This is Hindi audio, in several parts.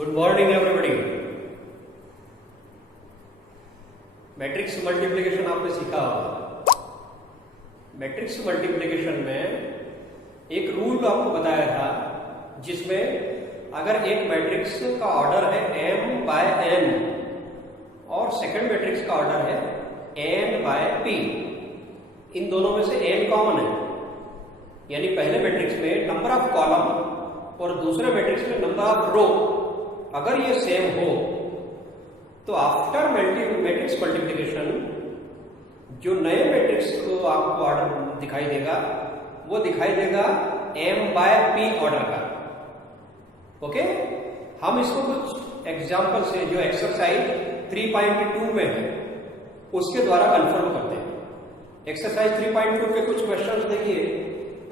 Good morning everybody. Matrix multiplication आपने सीखा होगा। मैट्रिक्स मल्टीप्लिकेशन में एक रूल आपको बताया था जिसमें अगर एक मैट्रिक्स का ऑर्डर है m बाय n और सेकंड मैट्रिक्स का ऑर्डर है n बाय p, इन दोनों में से n कॉमन है, यानी पहले मैट्रिक्स में नंबर ऑफ कॉलम और दूसरे मैट्रिक्स में नंबर ऑफ रो अगर ये सेम हो तो आफ्टर मैट्रिक्स मल्टीप्लिकेशन जो नए मैट्रिक्स को आपको ऑर्डर दिखाई देगा वो दिखाई देगा m बाय p ऑर्डर का। ओके, हम इसको कुछ एग्जाम्पल से जो एक्सरसाइज 3.2 में है उसके द्वारा कंफर्म करते हैं। एक्सरसाइज 3.2 के कुछ क्वेश्चंस देखिए।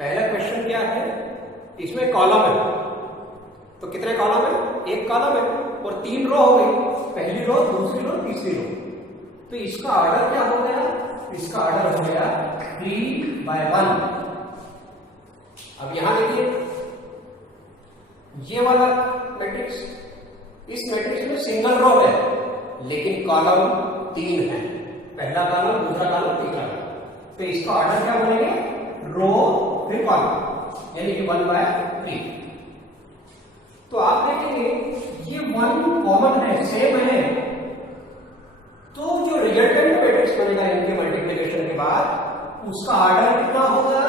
पहला क्वेश्चन क्या है, इसमें कॉलम है, तो कितने कॉलम है? एक कॉलम है और 3 रो हो गई, पहली रो, दूसरी रो, तीसरी रो। तो इसका ऑर्डर क्या हो गया? इसका ऑर्डर हो गया 3/1। अब यहां देखिए ये वाला मैट्रिक्स, इस मैट्रिक्स में सिंगल रो है लेकिन कॉलम 3 है, पहला कॉलम, दूसरा कॉलम, तीसरा कॉलम। तो इसका ऑर्डर क्या बनेगा? रो फिर कॉलम, यानी कि 1/3। तो आप देखेंगे ये 1 कॉमन है, सेम है, तो जो रिजल्टेंट मैट्रिक्स बनेगा इनके मल्टीप्लिकेशन के बाद उसका ऑर्डर कितना होगा?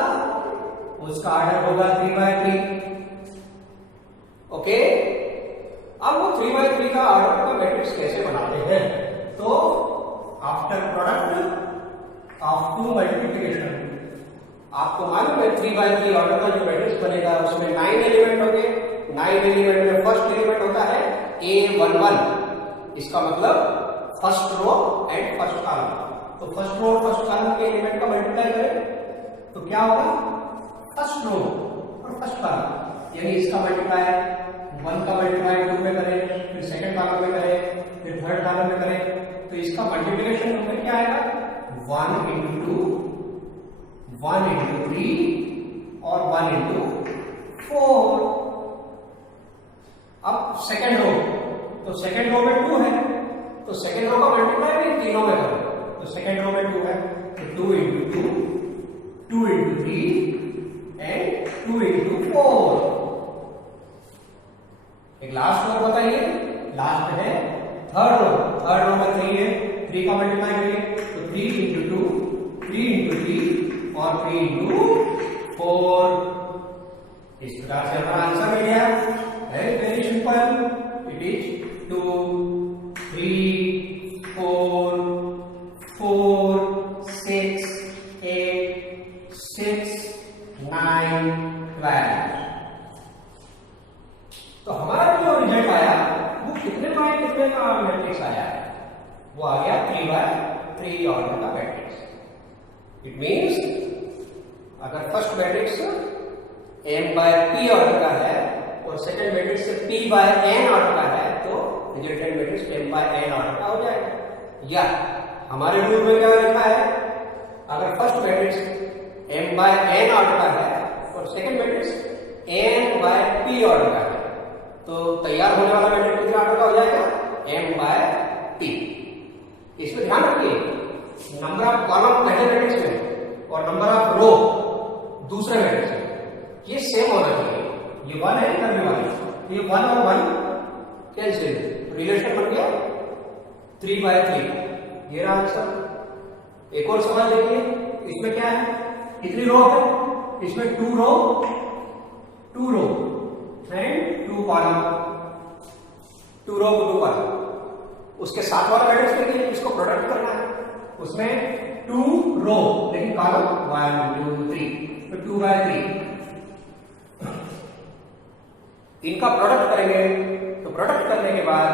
उसका ऑर्डर होगा 3/3। ओके, अब वो 3/3 का ऑर्डर का मैट्रिक्स कैसे बनाते हैं? तो आफ्टर प्रोडक्ट ऑफ 2 मल्टीप्लिकेशन, आपको मालूम है 3/3 ऑर्डर का जो मैट्रिक्स बनेगा उसमें 9 एलिमेंट होंगे। 9 एलिमेंट में फर्स्ट एलिमेंट होता है A11, इसका मतलब first row and first column. तो फर्स्ट रो और फर्स्ट कॉलम के एलिमेंट का मल्टीप्लाई करें तो क्या होगा? फर्स्ट रो और फर्स्ट कॉलम, यानी इसका मल्टीप्लाई 1 का मल्टीप्लाई 2 में करें, फिर सेकंड कॉलम में करें, फिर थर्ड कॉलम में करें, तो इसका मल्टीप्लिकेशन नंबर क्या आएगा? 1 × 2, 1 × 3 और 1 × 4। अब सेकंड रो, तो सेकंड रो में 2 है, तो सेकंड रो का मल्टीप्लाई भी तीनों में करो, तो सेकंड रो में 2 है, तो 2 × 2, 2 × 3 एंड 2 × 4। एक लास्ट रो बताइए, लास्ट है थर्ड रो। थर्ड रो में 3 है, 3 का मल्टीप्लाई करिए तो 3 × 2, 3 × 3 और 3 × 4। इस प्रकार से हमारा आंसर मिल गया। Very simple, it is 2, 3, 4, 4, 6, 8, 6, 9, 12। तो हमारा जो रिजल्ट आया वो कितने बाय कितने का मैट्रिक्स आया? वो आ गया 3/3 ऑर्डर का मैट्रिक्स। इट मींस अगर फर्स्ट मैट्रिक्स m/p ऑर्डर का है और सेकंड मैट्रिक्स p/n ऑर्डर का है तो रिजल्टेंट मैट्रिक्स m/n ऑर्डर का हो जाएगा। या हमारे रूल में क्या लिखा है? अगर फर्स्ट मैट्रिक्स m/n ऑर्डर का है और सेकंड मैट्रिक्स n/p ऑर्डर का है तो तैयार होने वाला मैट्रिक्स कितना ऑर्डर का हो जाएगा? m/p। इसमें ध्यान रखिए नंबर ऑफ कॉलम पहले मैट्रिक्स में और नंबर ऑफ रो दूसरे मैट्रिक्स में ये सेम होना चाहिए। ये 1 है, इधर भी 1 है, ये 1 और 1 कैंसिल, रिलेशन बन गया 3/3। ये रहा आंसर। एक और सवाल देखिए, इसमें क्या है? कितनी रो है? इसमें 2 row and 2 column, 2 row 2 column. उसके साथ वाला मैट्रिक्स देखिए, इसको प्रोडक्ट करना है, उसमें 2 रो लेकिन कॉलम 1 2 3, तो 2/3। इनका प्रोडक्ट करेंगे तो प्रोडक्ट करने के बाद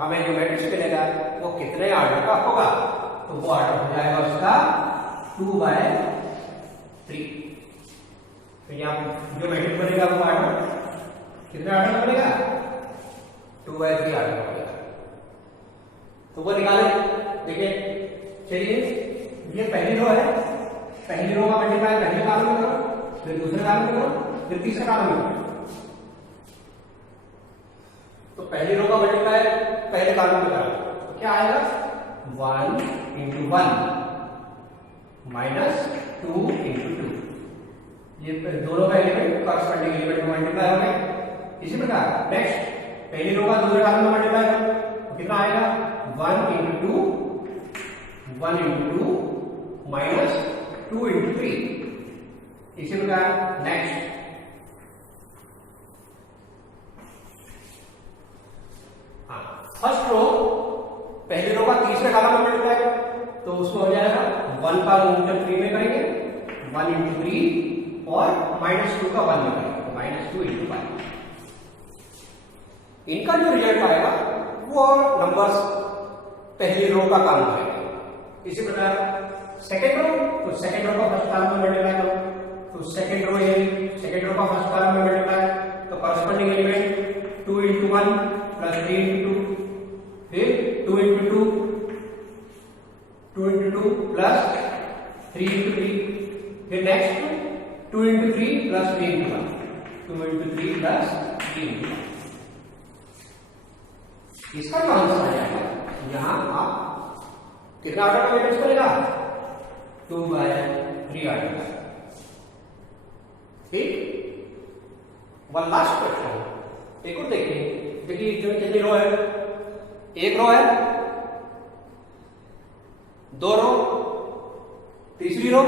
हमें जो मैट्रिक्स मिलेगा वो कितने ऑर्डर का होगा? तो वो ऑर्डर हो जाएगा उसका 2/3। तो यहां जो मैट्रिक्स बनेगा वो ऑर्डर कितने ऑर्डर का बनेगा? 2/3 ऑर्डर का बनेगा। तो वो निकालें। देखिए चलिए, ये पहली रो है, पहली रो का मल्टीप्लाई पहले कॉलम में करो, फिर दूसरे कॉलम में करो, फिर तीसरे कॉलम में करो। पहली रो का मल्टीप्लाई पहले कॉलम में करा, तो क्या आएगा 1 into 1 माइनस 2 into 2, ये दोनों का एलिमेंट कॉरस्पॉन्डिंग एलिमेंट में मल्टीप्लाई हो गए। इसी प्रकार नेक्स्ट पहली रो का दूसरे कॉलम में मल्टीप्लाई करो तो कितना आएगा 1 into 2 1 into 2 माइनस 2 into 3। इसी प्रकार नेक्स्ट फर्स्ट रो पहली रो का तीसरे कॉलम में मल्टीप्लाई करो तो उसमें हो जाएगा 1 का गुणनफल 3 में करेंगे 1 into 3 और -2 का 1 में करेंगे -2 into 5। इनका जो रिजल्ट आएगा वो नंबर्स पहली रो का काम करेंगे। इसी प्रकार सेकेंड रो, तो सेकेंड रो का फर्स्ट कॉलम में मल्टीप्लाई करो तो सेकेंड रो ये सेकेंड रो का फर्स्ट कॉलम में मल्टीप्लाई तो corresponding element 2 into 1 plus 3 into 2, फिर 2 into 2 प्लस 3 into 3, फिर next 2 into 3 plus 3 into 1 2 into 3 plus 3 into 1। इसका जो आंसर आ जाएगा यहां आप कितना ऑर्डर का मैट्रिक्स करेगा 2/3 ऑर्डर का। ठीक, वन लास्ट क्वेश्चन एक और देखिए कितनी रो है, एक रो है, दो रो, तीसरी रो,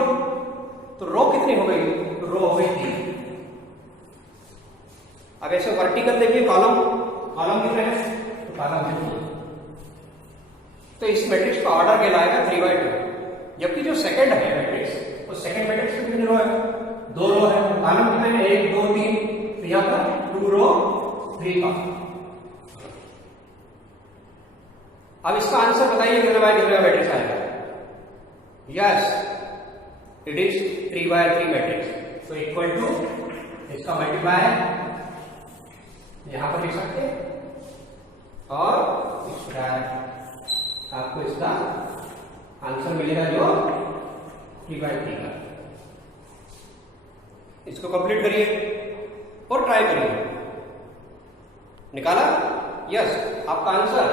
तो रो कितनी हो गई, रो हो गई 3। अब ऐसे वर्टिकल देखिए कॉलम कितने हैं तो कॉलम है 2, तो इस मैट्रिक्स का ऑर्डर कहलाएगा 3/2। जबकि जो सेकंड है मैट्रिक्स, वो सेकंड मैट्रिक्स में कितनी रो है, 2 रो है, कॉलम कितने हैं 1 2 3, तो यहां पर 2 रो 3 कॉलम। अब इसका आंसर बताइए कितने बाय कितने मैट्रिक्स आएगा। Yes, it is 3/3 matrix. तो इक्वल टू इसका मल्टीप्लाई यहां पर लिख सकते हैं और इस प्रकार आपको इसका आंसर मिलेगा जो 3/3 का। इसको कंप्लीट करिए और ट्राई करिए। निकाला? यस, आपका answer.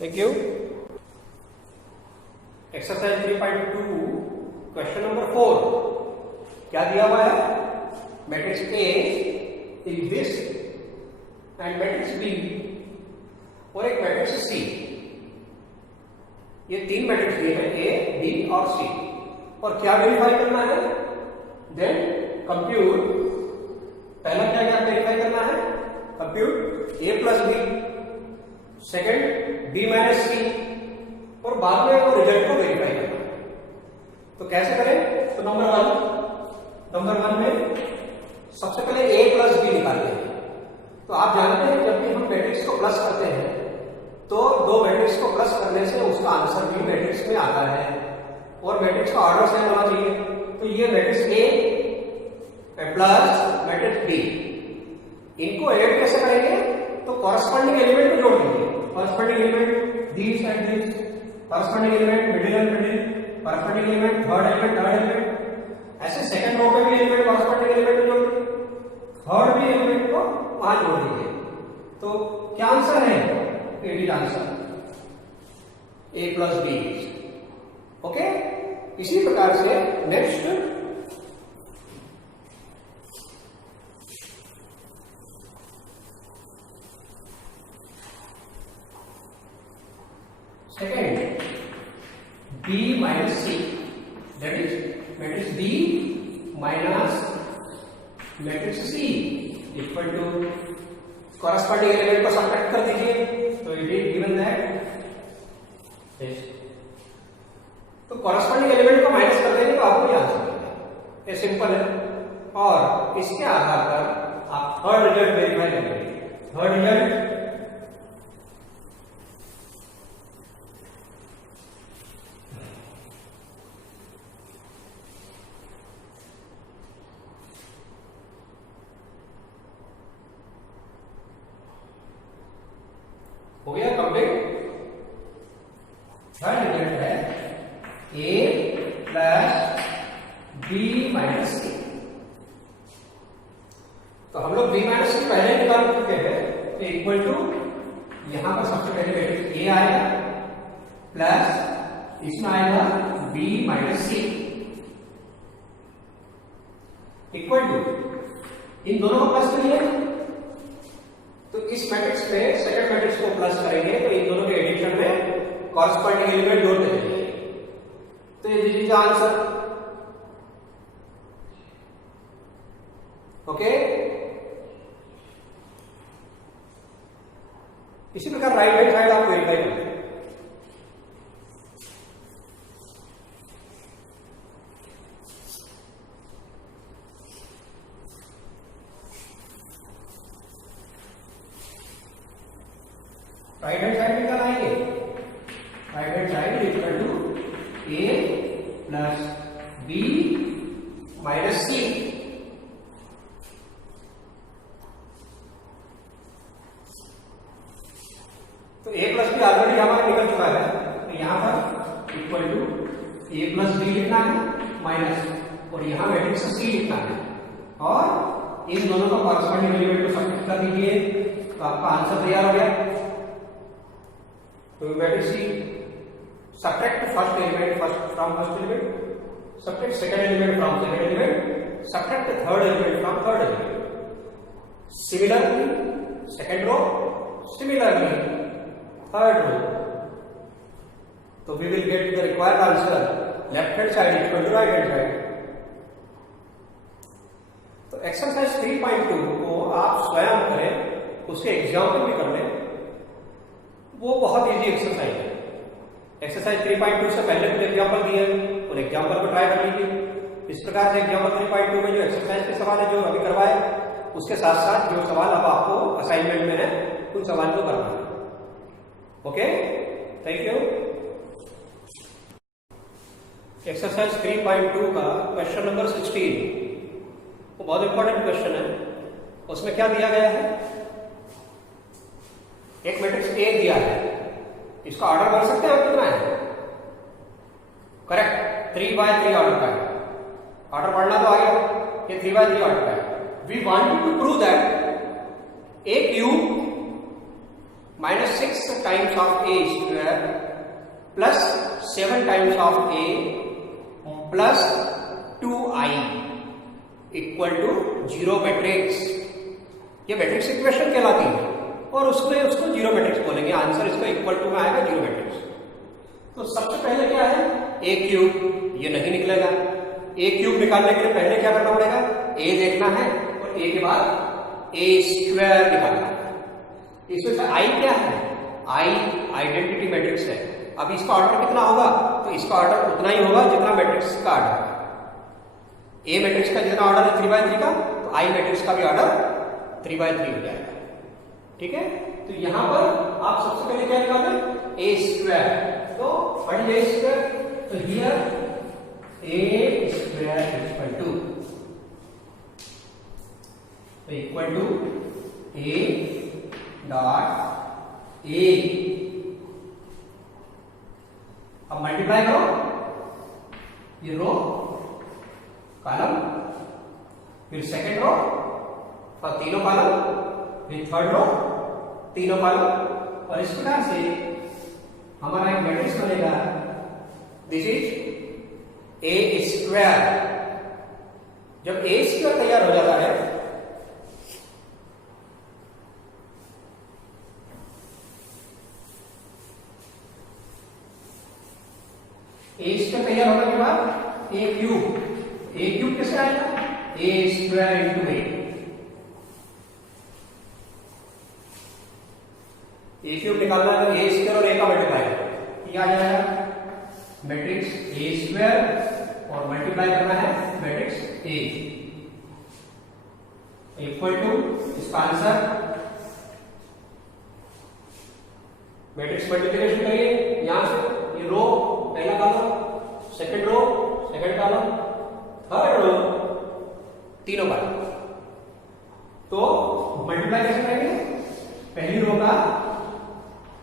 Thank you. Exercise 3.2 question number 4 क्या दिया हुआ है, matrix A is this and matrix B और एक मैट्रिक्स सी। ये 3 मैट्रिक्स दिए हैं ए बी और सी, और क्या वेरीफाई करना है, देन कंप्यूट। पहला क्या क्या वेरीफाई करना है, compute A plus B, second B minus C, और बाद में वो रिजल्ट को वेरीफाई करना है। तो कैसे करें, तो नंबर वन में सबसे पहले ए प्लस बी निकालते हैं। तो आप जानते हैं जब भी हम मैट्रिक्स को प्लस करते हैं तो 2 मैट्रिक्स को प्लस करने से उसका आंसर भी मैट्रिक्स में आता है, और मैट्रिक्स का ऑर्डर सेम होना चाहिए। तो ये matrix A plus matrix B, इनको ऐड कैसे करेंगे, तो कॉरस्पॉन्डिंग एलिमेंट को जोड़ देंगे। Corresponding element this and this, corresponding element middle and middle, corresponding element third element, ऐसे सेकंड रो पे भी एलिमेंट कॉरस्पॉन्डिंग एलिमेंट को जोड़ देंगे, थर्ड भी एलिमेंट को वहां जोड़ देंगे। तो क्या आंसर है, it is answer A plus B. Okay, इसी प्रकार से next second B minus C, that is matrix B minus matrix C equal to corresponding element को सब्ट्रैक्ट कर दीजिए, तो इट इज गिवन दैट तो कॉरस्पॉन्डिंग एलिमेंट को माइनस कर देंगे तो आपको ये आंसर मिलेगा। ये सिंपल है, और इसके आधार पर आप थर्ड रिजल्ट वेरीफाई करेंगे। थर्ड रिजल्ट हो गया कंप्लीट। थर्ड रिजल्ट है ए प्लस बी माइनस सी। तो हम लोग b माइनस सी पहले निकाल चुके हैं, तो इक्वल टू यहां पर सबसे पहले मैट्रिक्स a आएगा प्लस इसमें आएगा b minus C equal to इन दोनों को प्लस करिए, तो इस मैट्रिक्स पे सेकंड मैट्रिक्स को प्लस करेंगे तो इन दोनों के एडिशन में कॉरस्पॉन्डिंग एलिमेंट जोड़ते जाएंगे, तो ये दिस इज आंसर। ओके, इसी प्रकार राइट हैंड साइड आप वेरीफाई करें। राइट हैंड साइड निकाल आएंगे, right hand side equal to A plus B minus C, तो ए प्लस बी ऑलरेडी हमारा निकल चुका है, तो यहां पर equal to A plus B लिखना है माइनस, और यहां मैट्रिक्स सी लिखना है, और इन दोनों का कॉरस्पॉन्डिंग एलिमेंट को सब्ट्रैक्ट कर दीजिए, तो आपका आंसर तैयार हो गया। तो matrix C subtract first element from first element, subtract second element from second element, subtract the third element from third element. Similarly, second row, similarly, third row. So we will get the required answer. Left hand side equal to right hand side. तो एक्सरसाइज 3.2 को आप स्वयं करें, उसके एग्जाम्पल भी कर लें, वो बहुत इजी एक्सरसाइज है। एक्सरसाइज 3.2 से पहले कुछ एग्जाम्पल दिए और एग्जाम्पल को ट्राई कर लीजिए। इस प्रकार से एग्जाम्पल 3.2 में जो एक्सरसाइज के सवाल है जो अभी करवाए, उसके साथ साथ जो सवाल अब आपको असाइनमेंट में है उन सवाल को करना है। Okay, thank you. एक्सरसाइज 3.2 का क्वेश्चन नंबर 16 वो बहुत इंपॉर्टेंट क्वेश्चन है। उसमें क्या दिया गया है, एक मैट्रिक्स ए दिया है, इसका ऑर्डर बढ़ सकते हैं कितना है? करेक्ट, 3/3 ऑर्डर का है। ऑर्डर बढ़ना तो आ गया, ये 3/3 ऑर्डर का है। We wanted to prove that A cube minus 6 times of A square plus 7 times of A plus 2i equal to 0 matrix. ये मैट्रिक्स इक्वेशन कहलाती है और उसमें उसको 0 मैट्रिक्स बोलेंगे। आंसर इसका इक्वल टू में आएगा 0 मैट्रिक्स। तो सबसे पहले क्या है, ए क्यूब, ये नहीं निकलेगा। ए क्यूब निकालने के लिए पहले क्या करना पड़ेगा, ए देखना है और ए के बाद ए स्क्वायर निकालना है। इसमें से आई क्या है, आई आइडेंटिटी मैट्रिक्स है। अब इसका ऑर्डर कितना होगा, तो इसका ऑर्डर उतना ही होगा जितना मैट्रिक्स का ऑर्डर है। ए मैट्रिक्स का जितना ऑर्डर है 3/3 का, तो आई मैट्रिक्स का भी ऑर्डर 3/3 हो जाएगा। ठीक है, तो यहां पर आप सबसे पहले क्या निकालें, ए स्क्वायर। तो व्हाट इज ए स्क्वायर, तो here A square equal to A dot A. अब मल्टीप्लाई करो, ये रो कॉलम, फिर सेकेंड रो और तीनों कॉलम, फिर थर्ड रो तीनों कॉलम, और इस प्रकार से हमारा एक मैट्रिक्स बनेगा। This is A square. जब ए स्क्वायर तैयार हो जाता है, ए स्क्वायर तैयार होने के बाद ए क्यूब कैसे आएगा, ए स्क्वायर इंटू ए क्यूब निकालना है तो ए स्क्वायर और ए का मल्टीप्लाई ये आ जाएगा मैट्रिक्स ए स्क्वायर और मल्टीप्लाई करना है मैट्रिक्स ए इक्वल टू इसका आंसर मैट्रिक्स मल्टीप्लिकेशन करिए। यहां से ये रो पहला column, second row second column, third row तीनों कॉलम। तो मल्टीप्लाई कैसे करेंगे, पहली रो का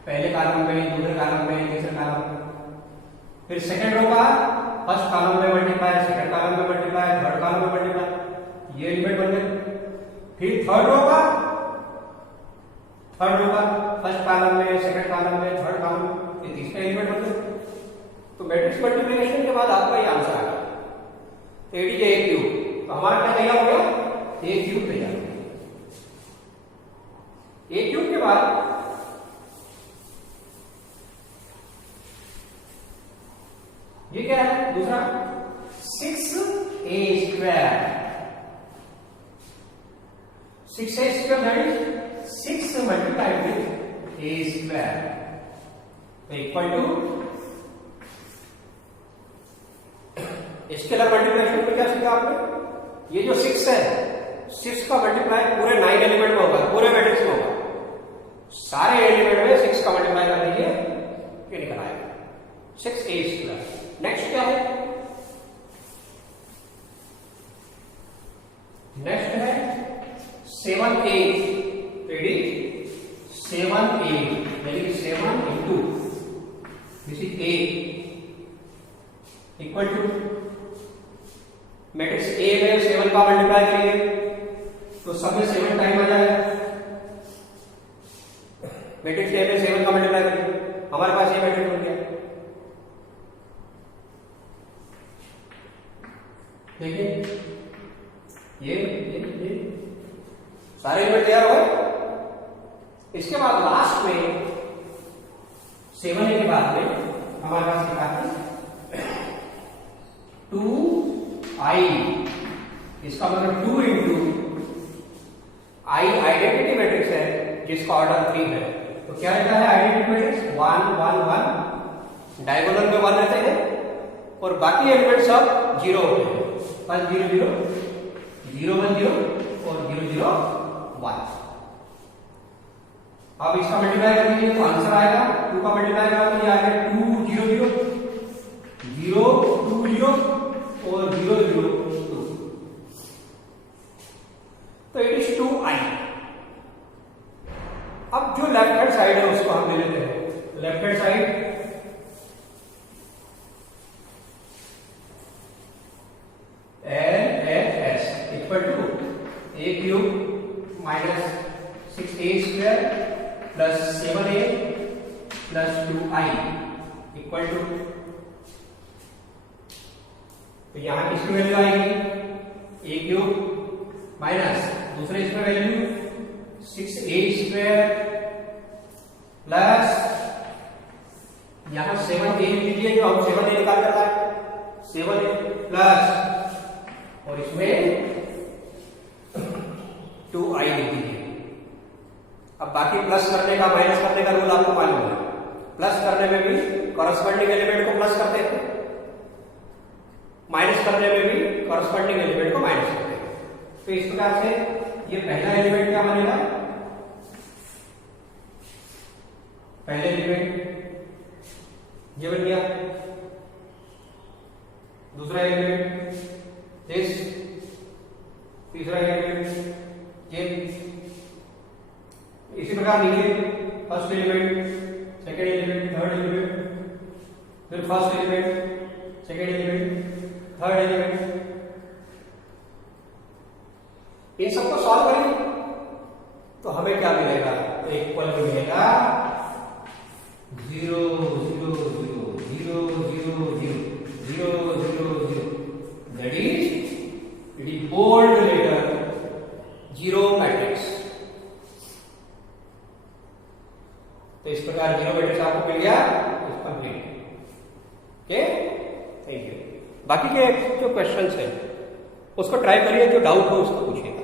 पहले कॉलम में, दूसरे कॉलम में, तीसरे कॉलम में, फिर सेकंड रो का फर्स्ट कॉलम में मल्टीप्लाई, सेकंड कॉलम में मल्टीप्लाई, थर्ड कॉलम में मल्टीप्लाई, ये एलिमेंट बन गए। फिर थर्ड रो का फर्स्ट कॉलम में, सेकंड कॉलम में, थर्ड कॉलम में, ये तीसरा एलिमेंट होते। तो मैट्रिक्स मल्टीप्लिकेशन के बाद आपका ये आंसर आ गया, ए डी ए क्यूब। तो हमारा क्या तैयार हो गया, ए क्यूब तैयार हो गया। ए क्यूब के बाद ये क्या है दूसरा, 6a square. 6a square that is 6 multiplied with a square equal to, scalar multiplication में क्या सीखा आपने, ये जो 6 है, 6 का मल्टीप्लाई पूरे 9 एलिमेंट में होगा, पूरे मैट्रिक्स में होगा। सारे एलिमेंट में 6 का मल्टीप्लाई कर दीजिए, ये निकल आएगा 6a स्क्वायर। नेक्स्ट क्या है, नेक्स्ट है 7a, रेडी 7a यानी कि 7 into this is a equal to, matrix A में 7 का मल्टीप्लाई करेंगे तो सब में 7 टाइम आ जाएगा। मैट्रिक्स ए में 7 का मल्टीप्लाई करेंगे, हमारे पास ये मैट्रिक्स हो गया। देखिए ये सारे एलिमेंट तैयार हो गए। इसके बाद लास्ट में 7 के बाद में हमारे पास लिखा है 2i, इसका मतलब 2 इंटू i आइडेंटिटी मैट्रिक्स है जिसका ऑर्डर 3 है। तो क्या रहता है आइडेंटिटी मैट्रिक्स 1 1 1, डायगोनल में 1 रहते हैं और बाकी एलिमेंट सब 0 होते हैं, 1 0 0 0 1 0 और 0 0 1। अब इसका मल्टीप्लाई कर दीजिए तो आंसर आएगा, 2 का मल्टीप्लाई करा तो ये आएगा 2 0 0 0 2 0 और 0 0 2, तो इट इज 2i। अब जो लेफ्ट हैंड साइड है उसको हम ले लेते हैं, left hand side LHS equal to a cube minus 6a square plus 7a plus 2i equal to, तो यहां किसकी वैल्यू आएगी, a क्यूब माइनस दूसरे इसमें वैल्यू 6a स्क्वायर प्लस यहां 7a लिख लीजिए, जो हम 7a निकाल कर लाए, 7a प्लस और इसमें 2i लिख दीजिए। अब बाकी प्लस करने का माइनस करने का रूल आपको मालूम है, प्लस करने में भी कॉरस्पॉन्डिंग एलिमेंट को प्लस करते हैं, माइनस करने में भी कॉरस्पॉन्डिंग एलिमेंट को माइनस करते हैं। तो इस प्रकार से ये पहला एलिमेंट क्या बनेगा, पहले एलिमेंट ये बन गया, दूसरा एलिमेंट दिस, तीसरा एलिमेंट ये। इसी प्रकार लिखिए, first element, second element, third element, फिर first element, second element, third element. इन सबको सॉल्व करेंगे तो हमें क्या मिलेगा, इक्वल मिलेगा 0 0 0 0 0 0 0 0 0, that is it is bold letter 0 matrix. तो इस प्रकार 0 मैट्रिक्स आपको मिल गया, इस कंप्लीट। Okay, thank you. बाकी के जो क्वेश्चंस हैं उसको ट्राई करिए, जो डाउट हो उसको पूछिए।